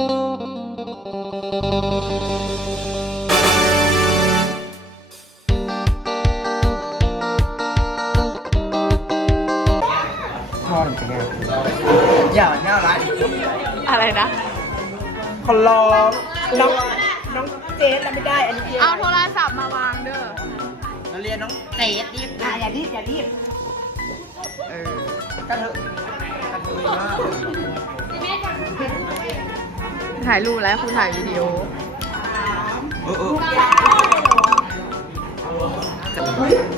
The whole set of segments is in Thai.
พ่อหนึ่งเป็นไงอย่าหน้าร้านอะไรนะคนรอน้องน้องเจสแล้วไม่ได้ อันนี้เดียวเอาโทรศัพท์มาวางเด้อเราเรียนน้องเจสรีบอย่ารีบอย่ารีบ เออกันเถอะกันเลยมาก ถ่ายรูปแล้วคุณถ่ายวิดีโอเออเออ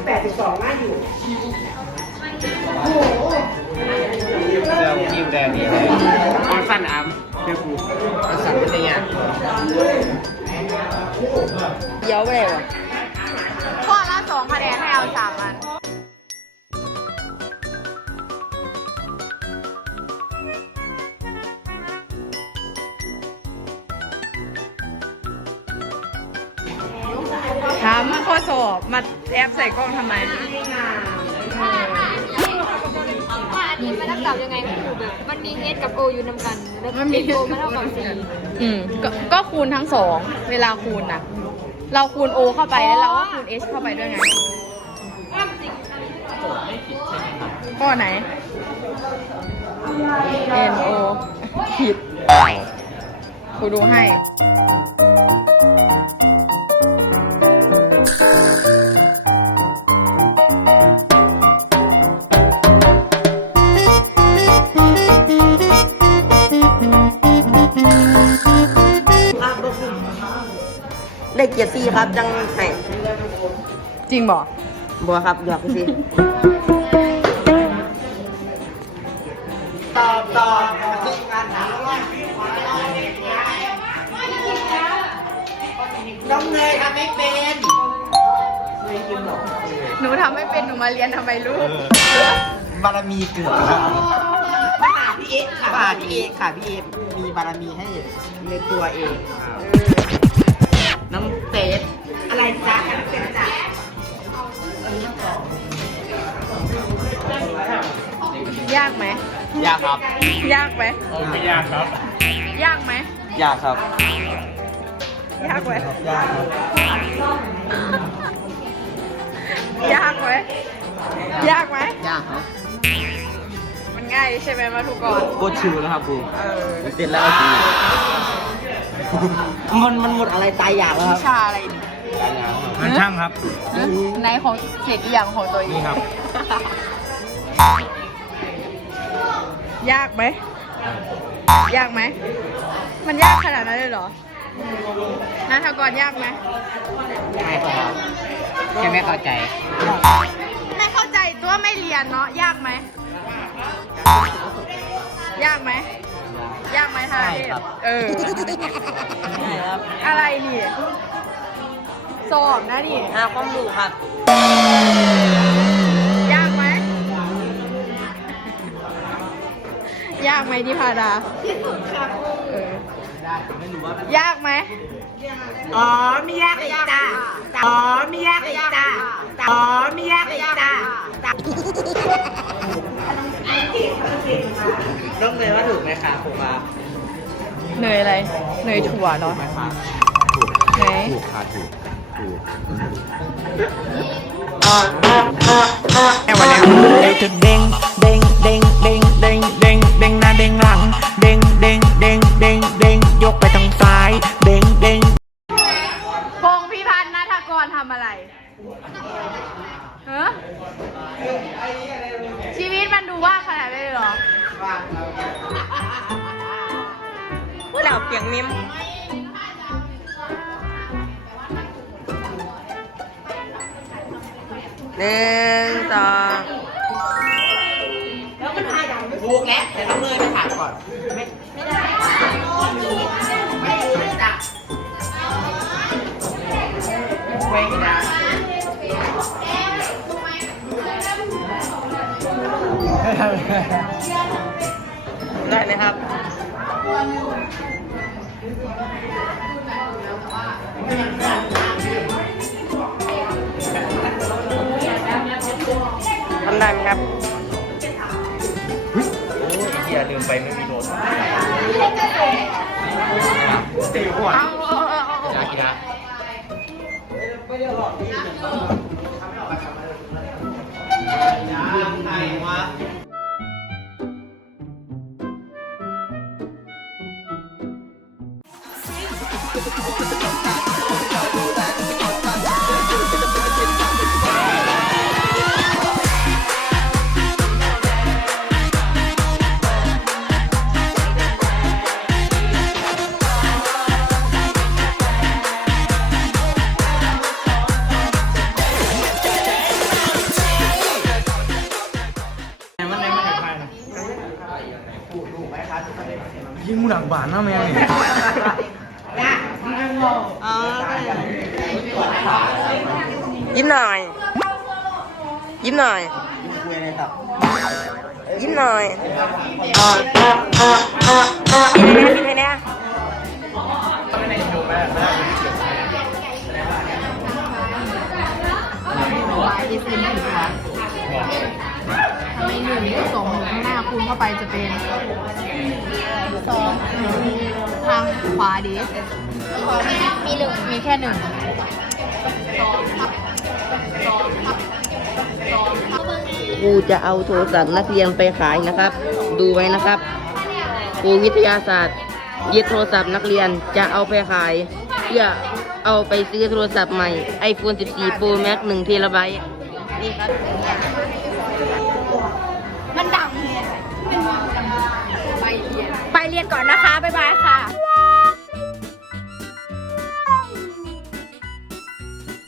แปดสิบสองหน้าอยู่เสื้อคิวแดงนี่เลยมันสั้นอ้ำเพื่อกูมันสั้นเป็นยังไงเยอะไปเลยวะข้อละสองคะแนนให้เอาสามอัน อสอบมาแอบใส่กล้องทำไม ว่าอันนี้มันต้องกลับยังไงก็คือแบบมันมีเฮดกับโออยู่นำกัน แล้วมันมีเฮดโอมันเท่ากับสี่อืมก็ก็คูณทั้งสอง เวลาคูณนะเราคูณ O เข้าไปแล้วเราก็คูณ H เข้าไปด้วยไงข้อไหน N O ผิดครูดูให้ เกียรติซีครับจังไหนจริงบอกบัวครับหยอกไปสิตอบตอบการถามว่าน้องเนยทำไม่เป็นหนูทำไม่เป็นหนูมาเรียนทำไมลูกบารมีเกิดครับมาหาพี่เอ๊ค่ะพี่เอ๊ค่ะพี่เอ๊มีบารมีให้ในตัวเอง อะไรจ๊ะน้องเตสจ๊ะยากไหม ยากครับ ยากไหม ไม่ยากครับ ยากไหม ยากครับ ยากไหม ยากครับ ยากไหม ยากไหม ยากครับ มันง่ายใช่ไหมมาทุกก่อนโคตรชิวนะครับครูเออเสร็จแล้วครูมันมันหมดอะไรตายอยากแล้วควิรับชาอะไรนี่ตาย อยากมันช่างครับ ในของเศษเอียงของตัวเองนี่ครับ ยากไหม ยากไหม มันยากขนาดนั้นเลยเหรอนัทกรยากไหมใช่ครับแค่ไม่เข้าใจ ไม่เข้าใจตัวไม่เรียนเนาะ ยากไหม ยากไหม ยากไหมท่าใช่เทครัพบเออใช่ครับอะไรนี่ สอบนะนี่หาความรู้ครับ ยากไหม ยากไหมนิพาดาเออยากไหม อ๋อไม่ยากเลยจ้าอ๋อไม่ยากเลยจ้าอ๋อไม่ยากเลยจ้าน้องเนยว่าถูกไหมคะครูครับเนยอะไร เนยถั่วเนาะไหมคะไหน ถูกค่ะถูก เดี๋ยวจะเด้งเด้งเด้งเด้งเด้งเด้งเด้งหน้าเด้งหลัง เด้งเด้งเด้งเด้งเด้งยกไปทางซ้าย เด้งเด้งพงพิพัฒน์นัทกรทำอะไรเฮ้ชีวิตมันดูว่างขนาดนี้เลยเหรอพูดแล้วเปียงมิม หนึ่งสองถูกแล้วแต่น้องเนยไปผ่านก่อน ไม่ไม่ได้ไม่ได้ไม่ได้ได้เลยครับ ได้ไหมครับโอ้ยเฮียลืมไปไม่มีโน้ตสิวอะเอาเอา มูดังบานนะแม่เนี่ยยิ้มหน่อย ยิ้มหน่อย ยิ้มหน่อยยิ้มให้แน่วายดีซีนี่ค่ะทำไมหนึ่งสอง ข้างหน้าคูเข้าไปจะเป็นสองทางขวาดีมีหนึ่งมีแค่หนึ่งครูจะเอาโทรศัพท์นักเรียนไปขายนะครับ ดูไว้นะครับครูวิทยาศาสตร์ยึดโทรศัพท์นักเรียนจะเอาไปขาย เพื่อเอาไปซื้อโทรศัพท์ใหม่ iPhone 14 Pro Max 1 t b นี่ครับ เลยไปเรียนก่อนนะคะ บ๊ายบายค่ะ